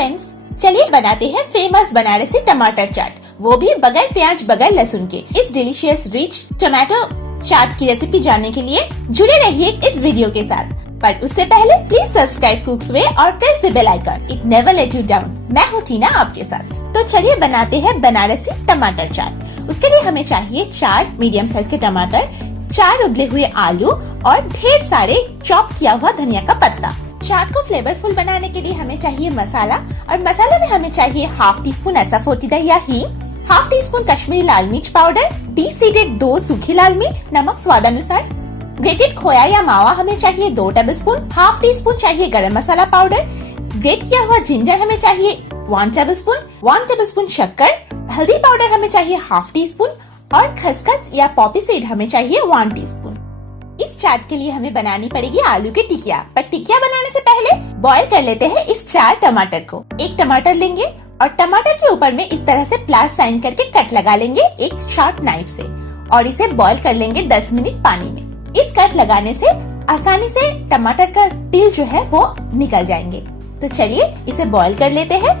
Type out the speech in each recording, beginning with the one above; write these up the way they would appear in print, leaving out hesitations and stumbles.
Friends, चलिए बनाते हैं फेमस बनारसी टमाटर चाट, वो भी बगैर प्याज बगैर लहसुन के। इस डिलीशियस रिच टमाटो चाट की रेसिपी जानने के लिए जुड़े रहिए इस वीडियो के साथ। पर उससे पहले प्लीज सब्सक्राइब कुक्स वे और press the bell icon, it never let you down. मैं हूँ टीना आपके साथ। तो चलिए बनाते हैं बनारसी टमाटर चाट। उसके लिए हमें चाहिए 4 मीडियम साइज के टमाटर, 4 उबले हुए आलू और ढेर सारे चॉप किया हुआ धनिया का पत्ता। चाट को फ्लेवरफुल बनाने के लिए हमें चाहिए मसाला, और मसाले में हमें चाहिए हाफ टी स्पून असाफोटिडा या हींग, हाफ टी स्पून कश्मीरी लाल मिर्च पाउडर, डीसीडेड 2 सूखी लाल मिर्च, नमक स्वादानुसार, ग्रेटेड खोया या मावा हमें चाहिए 2 टेबलस्पून, हाफ टी स्पून चाहिए गरम मसाला पाउडर, ग्रेट किया हुआ जिंजर हमें चाहिए 1 टेबलस्पून, 1 टेबलस्पून शक्कर, हल्दी पाउडर हमें चाहिए हाफ टी स्पून और खसखस या पॉपी सीड हमें चाहिए 1 टीस्पून। इस चाट के लिए हमें बनानी पड़ेगी आलू की टिकिया, पर टिकिया बनाने से पहले बॉईल कर लेते हैं इस 4 टमाटर को। एक टमाटर लेंगे और टमाटर के ऊपर में इस तरह से प्लस साइन करके कट लगा लेंगे एक शार्प नाइफ से, और इसे बॉईल कर लेंगे 10 मिनट पानी में। इस कट लगाने से आसानी से टमाटर का पील जो है वो निकल जाएंगे। तो चलिए इसे बॉईल कर लेते हैं।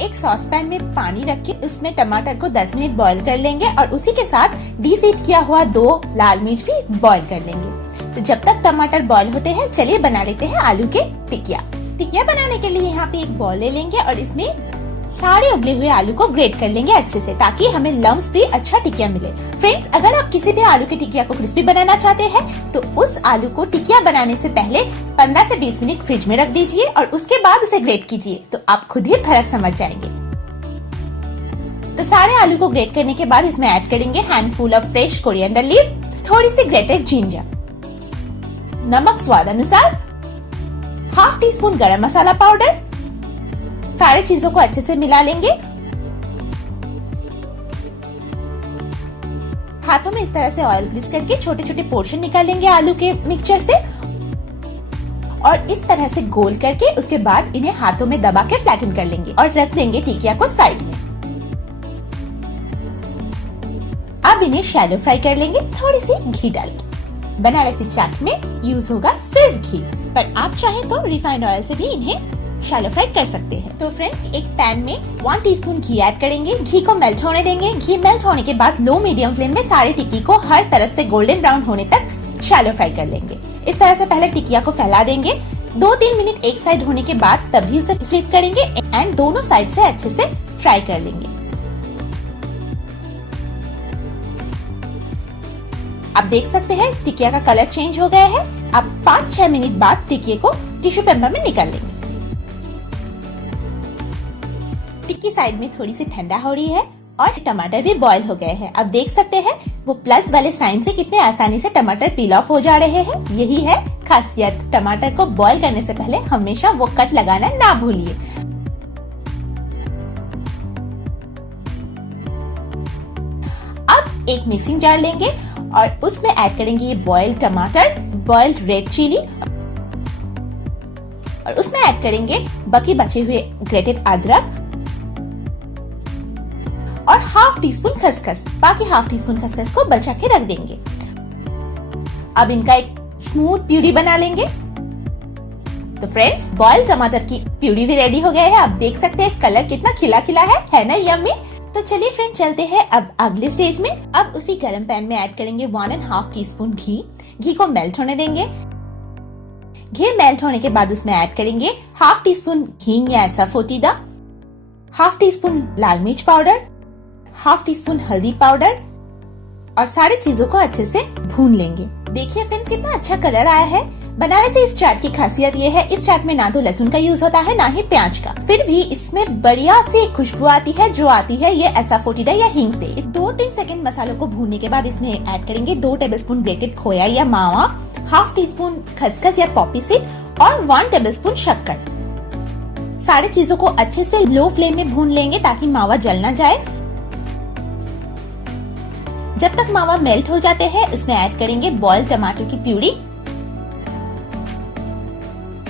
एक सॉस पैन में पानी रख के उसमें टमाटर को 10 मिनट बॉईल कर लेंगे और उसी के साथ डीसीड किया हुआ 2 लाल मिर्च भी बॉईल कर लेंगे। तो जब तक टमाटर बॉईल होते हैं, चलिए बना लेते हैं आलू के टिकिया। टिकिया बनाने के लिए यहाँ पे एक बॉल ले लेंगे और इसमें सारे उबले हुए आलू को ग्रेट कर लेंगे अच्छे से, ताकि हमें लम्स फ्री अच्छा टिकिया मिले। फ्रेंड्स, अगर आप किसी भी आलू की टिकिया को क्रिस्पी बनाना चाहते हैं तो उस आलू को टिकिया बनाने से पहले 15 से 20 मिनट फ्रिज में रख दीजिए और उसके बाद उसे ग्रेट कीजिए, तो आप खुद ही फर्क समझ जाएंगे। तो सारे आलू को ग्रेट करने के बाद इसमें ऐड करेंगे handful of fresh coriander leaf, थोड़ी सी ग्रेटेड जिंजर, नमक स्वाद अनुसार, हाफ टी स्पून गरम मसाला पाउडर। सारी चीजों को अच्छे से मिला लेंगे। हाथों में इस तरह से ऑयल ग्रीस करके छोटे छोटे पोर्शन निकालेंगे आलू के मिक्सचर से, और इस तरह से गोल करके उसके बाद इन्हें हाथों में दबा के फ्लैटन कर लेंगे और रख देंगे टिकिया को साइड में। अब इन्हें शैलो फ्राई कर लेंगे थोड़ी सी घी डाल के। बनारसी चाट में यूज होगा सिर्फ घी, पर आप चाहें तो रिफाइंड ऑयल से भी इन्हें शैलो फ्राई कर सकते हैं। तो फ्रेंड्स, एक पैन में 1 टीस्पून घी ऐड करेंगे, घी को मेल्ट होने देंगे। घी मेल्ट होने के बाद लो मीडियम फ्लेम में सारी टिक्की को हर तरफ से गोल्डन ब्राउन होने तक शैलो फ्राई कर लेंगे। इस तरह से पहले टिकिया को फैला देंगे। 2-3 मिनट एक साइड होने के बाद तभी उसे फ्लिप करेंगे एंड दोनों साइड से अच्छे से फ्राई कर लेंगे। आप देख सकते हैं टिकिया का कलर चेंज हो गया है। अब 5-6 मिनट बाद टिकिये को टिश्यू पेपर में निकाल लेंगे। टिक्की साइड में थोड़ी सी ठंडा हो रही है और टमाटर भी बॉईल हो गए हैं। अब देख सकते हैं वो प्लस वाले साइन से कितने आसानी से टमाटर पील ऑफ हो जा रहे हैं। यही है खासियत। टमाटर को बॉईल करने से पहले हमेशा वो कट लगाना ना भूलिए। अब एक मिक्सिंग जार लेंगे और उसमें ऐड करेंगे ये बॉइल्ड टमाटर, बॉइल्ड रेड चिली, और उसमें ऐड करेंगे बाकी बचे हुए ग्रेटेड अदरक और हाफ टी स्पून खसखस। बाकी हाफ टी स्पून खसखस को बचा के रख देंगे। अब इनका एक स्मूथ प्यूरी बना लेंगे। तो फ्रेंड्स, बॉइल्ड टमाटर की प्यूरी भी रेडी हो गया है। आप देख सकते हैं कलर कितना खिला खिला है ना यम्मी। तो चलिए फ्रेंड्स, चलते हैं अब अगले स्टेज में। अब उसी गरम पैन में ऐड करेंगे 1.5 टीस्पून घी। घी को मेल्ट होने देंगे। घी मेल्ट होने के बाद उसमें ऐड करेंगे हाफ टी स्पून हींग या असाफोटिडा, हाफ टी स्पून लाल मिर्च पाउडर, हाफ टी स्पून हल्दी पाउडर, और सारी चीजों को अच्छे से भून लेंगे। देखिए फ्रेंड्स, कितना अच्छा कलर आया है। बनारसी इस चाट की खासियत ये है, इस चाट में ना तो लहसुन का यूज होता है ना ही प्याज का, फिर भी इसमें बढ़िया सी खुशबू आती है जो आती है ये असाफोटिडा या हींग से। 2-3 सेकंड मसालों को भूनने के बाद इसमें ऐड करेंगे 2 टेबलस्पून ग्रेटेड खोया या मावा, हाफ टी स्पून खसखस या पॉपी सीड और 1 टेबलस्पून शक्कर। सारी चीजों को अच्छे से लो फ्लेम में भून लेंगे ताकि मावा जल ना जाए। जब तक मावा मेल्ट हो जाते हैं, इसमें ऐड करेंगे बॉइल्ड टमाटर की प्यूरी।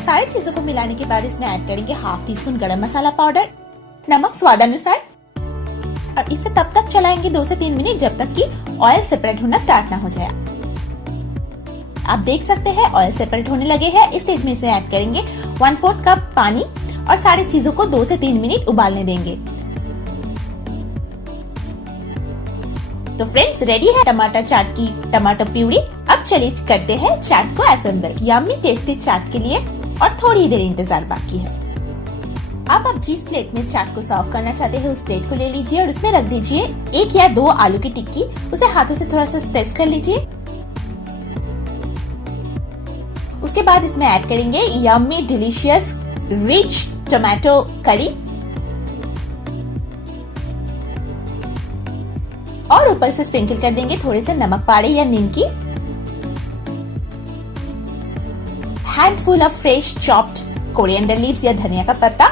सारी चीजों को मिलाने के बाद इसमें ऐड करेंगे हाफ टी स्पून गरम मसाला पाउडर, नमक स्वादानुसार, और इसे तब तक चलाएंगे 2 से 3 मिनट जब तक कि ऑयल सेपरेट होना स्टार्ट ना हो जाए। आप देख सकते हैं ऑयल सेपरेट होने लगे हैं। इस स्टेज में इसे ऐड करेंगे 1/4 कप पानी और सारी चीजों को 2 से 3 मिनट उबालने देंगे। तो फ्रेंड्स, रेडी है टमाटर चाट की टमाटर प्यूरी। अब चलिए करते हैं चाट को असेंबल। यम्मी टेस्टी चाट के लिए और थोड़ी देर इंतजार बाकी है। अब आप जिस प्लेट में चाट को सर्व करना चाहते हैं उस प्लेट को ले लीजिए और उसमें रख दीजिए 1 या 2 आलू की टिक्की। उसे हाथों से थोड़ा सा प्रेस कर लीजिए। उसके बाद इसमें ऐड करेंगे यम्मी डिलीशियस रिच टोमेटो करी और ऊपर से स्प्रिंकल कर देंगे थोड़े से नमक पाउडर या नीमकी, handful of fresh chopped coriander leaves या धनिया का पत्ता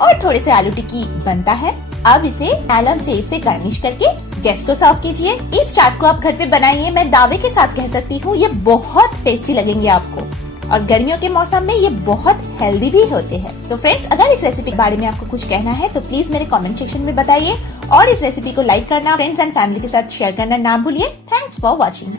और थोड़े से आलू टिक्की बनता है। अब इसे एलन सेब से गार्निश करके गेस्ट को सर्व कीजिए। इस चाट को आप घर पे बनाइए, मैं दावे के साथ कह सकती हूँ ये बहुत टेस्टी लगेंगे आपको और गर्मियों के मौसम में ये बहुत हेल्दी भी होते हैं। तो फ्रेंड्स, अगर इस रेसिपी के बारे में आपको कुछ कहना है तो प्लीज मेरे कमेंट सेक्शन में बताइए और इस रेसिपी को लाइक करना, फ्रेंड्स एंड फैमिली के साथ शेयर करना ना भूलिए। Thanks for watching.